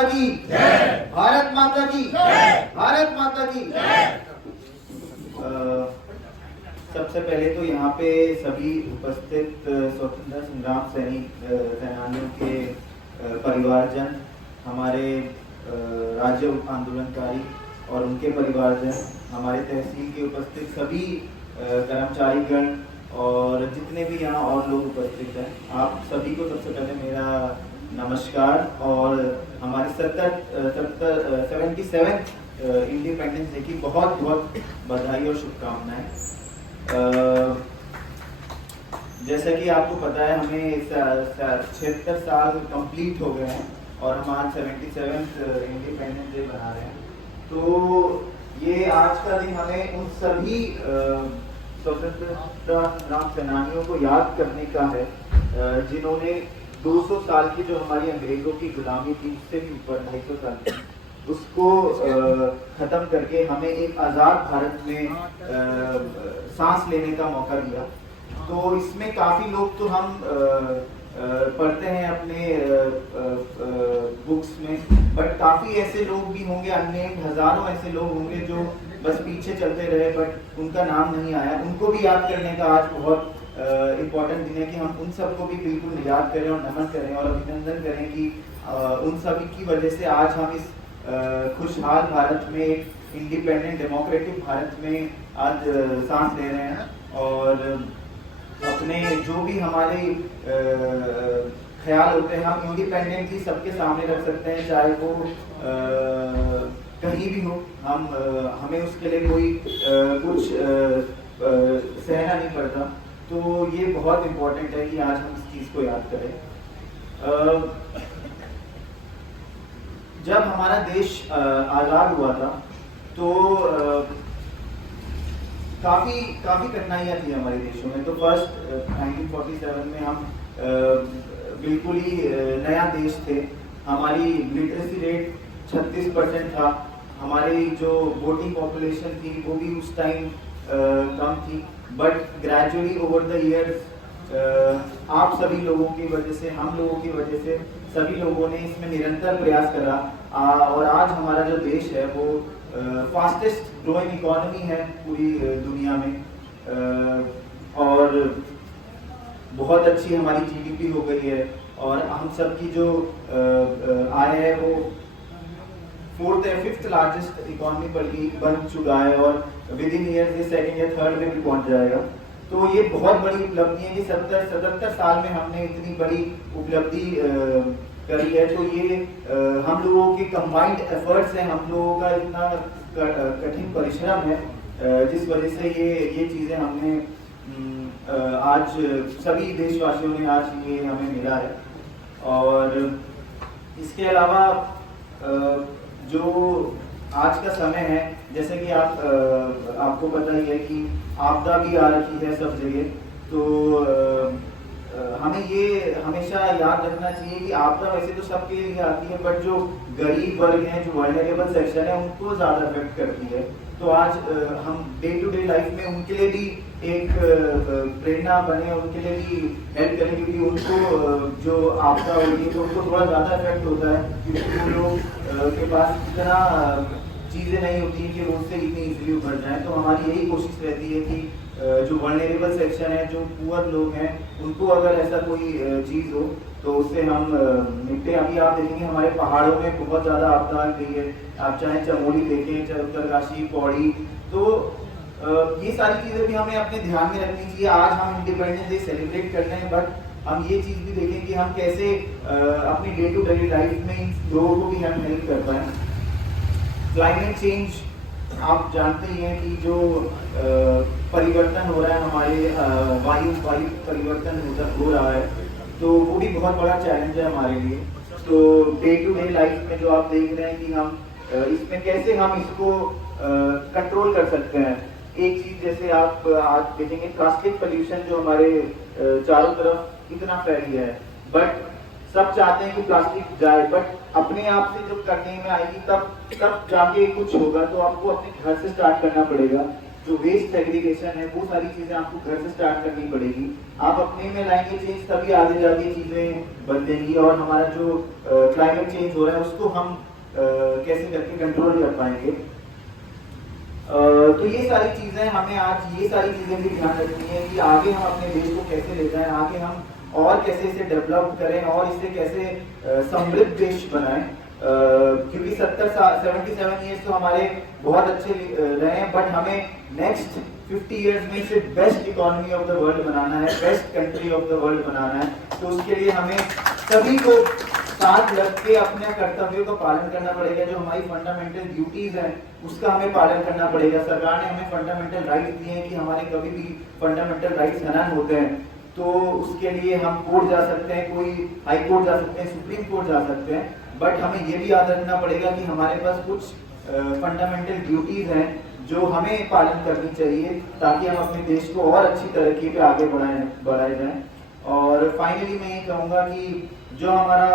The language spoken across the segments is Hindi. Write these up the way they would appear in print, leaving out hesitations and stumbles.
माता की जय, भारत माता की जय, भारत माता की जय। सबसे पहले तो यहाँ पे सभी उपस्थित स्वतंत्रता संग्राम सेनानियों के परिवारजन, हमारे राज्य आंदोलनकारी और उनके परिवारजन, हमारे तहसील के उपस्थित सभी कर्मचारीगण और जितने भी यहाँ और लोग उपस्थित हैं, आप सभी को सबसे पहले मेरा नमस्कार और हमारे 77 इंडिपेंडेंस डे की बहुत बहुत बधाई और शुभकामनाएं। जैसा कि आपको पता है, हमें 76 साल कंप्लीट हो गए हैं और हम आज 77 इंडिपेंडेंस डे मना रहे हैं। तो ये आज का दिन हमें उन सभी स्वतंत्रता संग्राम सेनानियों को याद करने का है जिन्होंने 200 साल की जो हमारी अंग्रेजों की गुलामी थी, उससे भी ऊपर 250 साल की, उसको खत्म करके हमें एक आज़ाद भारत में सांस लेने का मौका दिया। तो इसमें काफ़ी लोग तो हम पढ़ते हैं अपने बुक्स में, बट काफ़ी ऐसे लोग भी होंगे, अन्य हज़ारों ऐसे लोग होंगे जो बस पीछे चलते रहे बट उनका नाम नहीं आया। उनको भी याद करने का आज बहुत इम्पोर्टेंट दिन है कि हम उन सबको भी बिल्कुल याद करें और नमन करें और अभिनंदन करें कि उन सभी की वजह से आज हम इस खुशहाल भारत में, इंडिपेंडेंट डेमोक्रेटिक भारत में आज सांस ले रहे हैं और अपने जो भी हमारे ख्याल होते हैं हम इंडिपेंडेंटली सबके सामने रख सकते हैं, चाहे वो कहीं भी हो। हमें उसके लिए कोई कुछ सहना नहीं पड़ता। तो ये बहुत इम्पोर्टेंट है कि आज हम इस चीज़ को याद करें। जब हमारा देश आज़ाद हुआ था तो काफ़ी कठिनाइयाँ थी हमारे देशों में। तो फर्स्ट 1947 में हम बिल्कुल ही नया देश थे। हमारी लिटरेसी रेट 36% था। हमारी जो वोटिंग पॉपुलेशन थी वो भी उस टाइम कम थी, but gradually over the years आप सभी लोगों की वजह से, हम लोगों की वजह से, सभी लोगों ने इसमें निरंतर प्रयास करा और आज हमारा जो देश है वो फास्टेस्ट ग्रोइंग इकोनॉमी है पूरी दुनिया में और बहुत अच्छी हमारी जीडीपी हो गई है और हम सब की जो आय है वो 4th या 5th लार्जेस्ट इकोनॉमी बन चुका है और विद इन ईयर ये 2nd या 3rd में भी पहुंच जाएगा। तो ये बहुत बड़ी उपलब्धि है कि 77 साल में हमने इतनी बड़ी उपलब्धि करी है। तो ये हम लोगों के कंबाइंड एफर्ट्स हैं, हम लोगों का इतना कठिन परिश्रम है जिस वजह से ये चीज़ें हमने आज सभी देशवासियों ने आज ये हमें मिला है। और इसके अलावा जो आज का समय है, जैसे कि आपको पता ही है कि आपदा भी आ रखी है सब जगह। तो हमें ये हमेशा याद रखना चाहिए कि आपदा वैसे तो सबके लिए आती है, बट जो गरीब वर्ग हैं, जो वर्नरेबल सेक्शन है, उनको ज़्यादा अफेक्ट करती है। तो आज हम डे टू डे लाइफ में उनके लिए भी एक प्रेरणा बने, उनके लिए भी हेल्प करें, क्योंकि उनको जो आपदा होती है तो उनको थोड़ा ज़्यादा इफेक्ट होता है, क्योंकि वो लोग के पास इतना चीज़ें नहीं होती हैं कि रोड से इतनी इजीली उभर जाएं। तो हमारी यही कोशिश रहती है कि जो वर्नरेबल सेक्शन है, जो पुअर लोग हैं, उनको अगर ऐसा कोई चीज़ हो तो उससे हम निपटे। अभी आप देखेंगे हमारे पहाड़ों में बहुत ज़्यादा आपदा आ गई है। आप चाहे चमोली देखें, चाहे उत्तरकाशी, पौड़ी, तो ये सारी चीज़ें भी हमें अपने ध्यान में रखनी चाहिए। आज हम इंडिपेंडेंस डे सेलिब्रेट कर रहे हैं, बट हम ये चीज़ भी देखें कि हम कैसे अपनी डे टू डे लाइफ में इन लोगों को भी हम हेल्प कर पाएँ। क्लाइमेट चेंज आप जानते ही हैं कि जो परिवर्तन हो रहा है, हमारे वायु परिवर्तन हो रहा है, तो वो भी बहुत बड़ा चैलेंज है हमारे लिए। तो डे टू डे लाइफ में जो आप देख रहे हैं कि हम इसमें कैसे हम इसको कंट्रोल कर सकते हैं। एक चीज़ जैसे आप आज देखेंगे प्लास्टिक पोल्यूशन जो हमारे चारों तरफ इतना फैली है, बट सब चाहते हैं कि प्लास्टिक जाए, बट अपने आप से जब करने में आएगी तब जाके कुछ होगा। तो आपको अपने घर से स्टार्ट करना पड़ेगा जो वेस्ट सेग्रीगेशन है, वो सारी चीजें आपको घर से स्टार्ट करनी पड़ेगी। आप अपने में लाएंगे चेंज, तभी आगे जाके चीजें बदलेंगी और हमारा जो क्लाइमेट चेंज हो रहा है उसको हम कैसे करके कंट्रोल कर पाएंगे। तो ये सारी चीजें हमें आज ये सारी चीजें भी ध्यान रखनी है कि आगे हम अपने देश को कैसे ले जाएं, आगे हम और कैसे इसे डेवलप करें और इसे कैसे समृद्ध देश बनाएं। क्योंकि 77 ईयर्स तो हमारे बहुत अच्छे रहे हैं, बट हमें नेक्स्ट 50 ईयर्स में इसे best economy of the world बनाना है, best country of the world बनाना है। तो उसके लिए हमें सभी को साथ लग के अपने कर्तव्यों का पालन करना पड़ेगा। जो हमारी फंडामेंटल ड्यूटीज हैं उसका हमें पालन करना पड़ेगा। सरकार ने हमें फंडामेंटल राइट्स दिए हैं कि हमारे कभी भी फंडामेंटल राइट्स हनन होते हैं तो उसके लिए हम कोर्ट जा सकते हैं, कोई हाई कोर्ट जा सकते हैं, सुप्रीम कोर्ट जा सकते हैं, बट हमें ये भी याद रखना पड़ेगा कि हमारे पास कुछ फंडामेंटल ड्यूटीज हैं जो हमें पालन करनी चाहिए ताकि हम अपने देश को और अच्छी तरक्की पे आगे बढ़ाए जाएं। और फाइनली मैं ये कहूँगा कि जो हमारा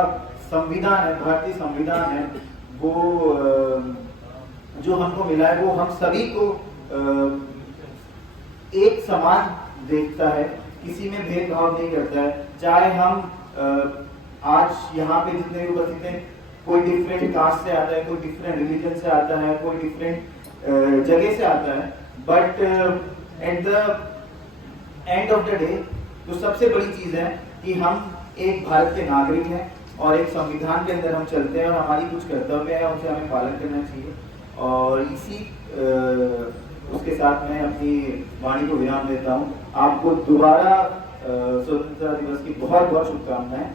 संविधान है, भारतीय संविधान है, वो जो हमको मिला है वो हम सभी को एक समान देखता है, किसी में भेदभाव नहीं करता है। चाहे हम आज यहाँ पे जितने भी उपस्थित हैं, कोई डिफरेंट कास्ट से आता है, कोई डिफरेंट रिलीजन से आता है, कोई डिफरेंट जगह से आता है, but at the end of the day जो सबसे बड़ी चीज है कि हम एक भारत के नागरिक हैं और एक संविधान के अंदर हम चलते हैं और हमारी कुछ कर्तव्य है उनसे हमें पालन करना चाहिए। और इसी उसके साथ मैं अपनी वाणी को विराम देता हूँ। आपको दोबारा स्वतंत्रता दिवस की बहुत बहुत शुभकामनाएं।